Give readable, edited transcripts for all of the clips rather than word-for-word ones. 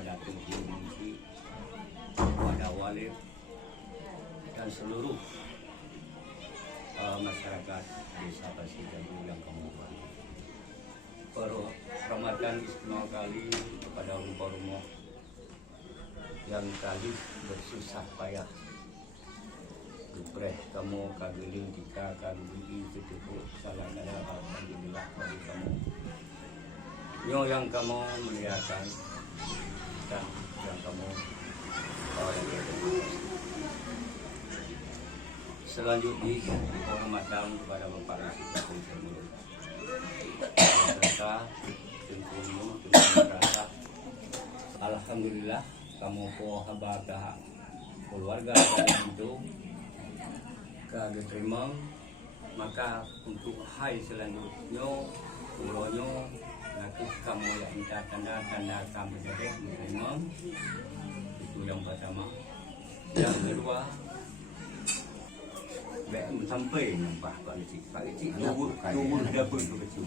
Datuk Munshi, kepada wali dan seluruh masyarakat Desa Pasir Jambu yang kamu hormati. Perhormatan istimewa kali kepada rumah-rumah yang kali bersusah payah Dupreh kamu kageling tika kageling cukup salah ada alhamdulillah bagi kamu yang kamu muliakan dan yang kamu selanjutnya penghormatan kepada Bapak Presiden serta tentunya merasa alhamdulillah kamu habakah keluarga dan itu kagak terima, maka untuk hai selanjutnya umrohnya nanti kamu yang minta tanda kamu jadi menerima. Itu yang pertama. Yang kedua, sampai nampak Pak Licik tubuh dapur tu kecil.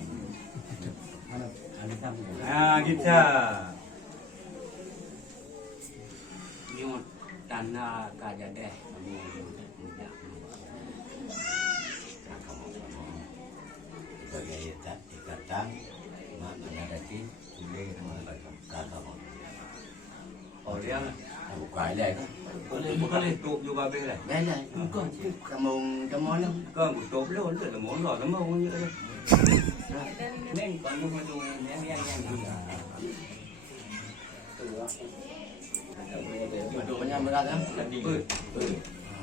Kita ni tanah kaja deh kamu mudah. Sebagai ikatan mana tadi boleh kakak. Oh dia buka aja kan? Boleh tutup juga boleh. Boleh. Kau kamu mana? Kau tutup lu tu kamu lah kamu ni. Neng kamu tu yang Aduh banyak berat kan? tadi.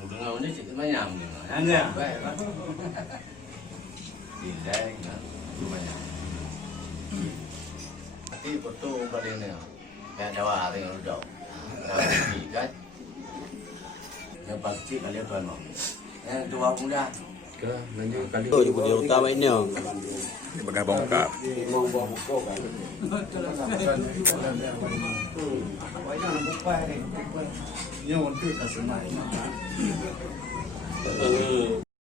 Dengar ni cerita banyak. Angga. Tidak, banyak. Tapi betul pada ni. Kayak Jawa dengan udang. Kan? Dapat cik kali tuan mau. Yang dua muda. Ke lanjut kali. Oh, ibu dia utama ini. Bagah bongkar. Mau bawa buku kan. Banyak nak buka ni. Ini untuk kasih main.